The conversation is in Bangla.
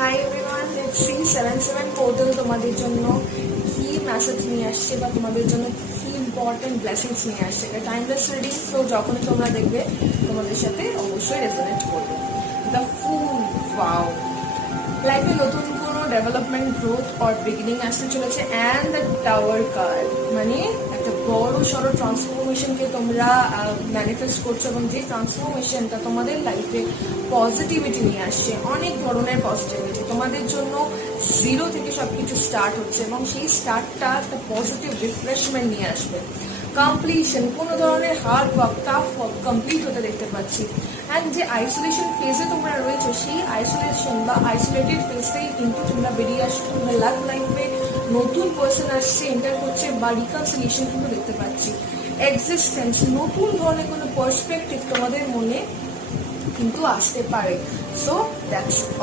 Hi everyone, let's see 77 portal তোমাদের জন্য কি মেসেজ নিয়ে আসছে বা তোমাদের জন্য কি ইম্পর্টেন্ট ব্লেসিংস নিয়ে আসছে। এটা টাইমলেস রিডিং, সো যখনই তোমরা দেখবে তোমাদের সাথে অবশ্যই রেজোনেট করবে। দ্য ফুল, ওয়াও, লাইফে নতুন কোনো ডেভেলপমেন্ট, গ্রোথ অর বিগিনিং আসতে চলেছে। অ্যান্ড দ্য টাওয়ার কার্ড মানে একটা বড় সড়ো ট্রান্সফরমেশনকে তোমরা ম্যানিফেস্ট করছো, এবং যে ট্রান্সফরমেশনটা তোমাদের লাইফে পজিটিভিটি নিয়ে আসছে, অনেক ধরনের পজিটিভিটি তোমাদের জন্য। জিরো থেকে সবকিছু স্টার্ট হচ্ছে এবং সেই স্টার্টটা একটা পজিটিভ রিফ্রেশমেন্ট নিয়ে আসবে। কমপ্লিশন, কোনো ধরনের hard work, tough work complete হতে দেখতে পাচ্ছি। অ্যান্ড যে আইসোলেশন ফেজে তোমরা রয়েছো, সেই আইসোলেশন বা আইসোলেটেড ফেজ থেকে কিন্তু তোমরা বেরিয়ে আসছো। তোমরা লাভ লাইফে নতুন পার্সন আসছে, এন্টার করছে, বা রিকনসিলিয়েশন কিন্তু দেখতে পাচ্ছি। এক্সিস্টেন্স, নতুন ধরনের কোনো পার্সপেক্টিভ তোমাদের মনে কিন্তু আসতে পারে। So that's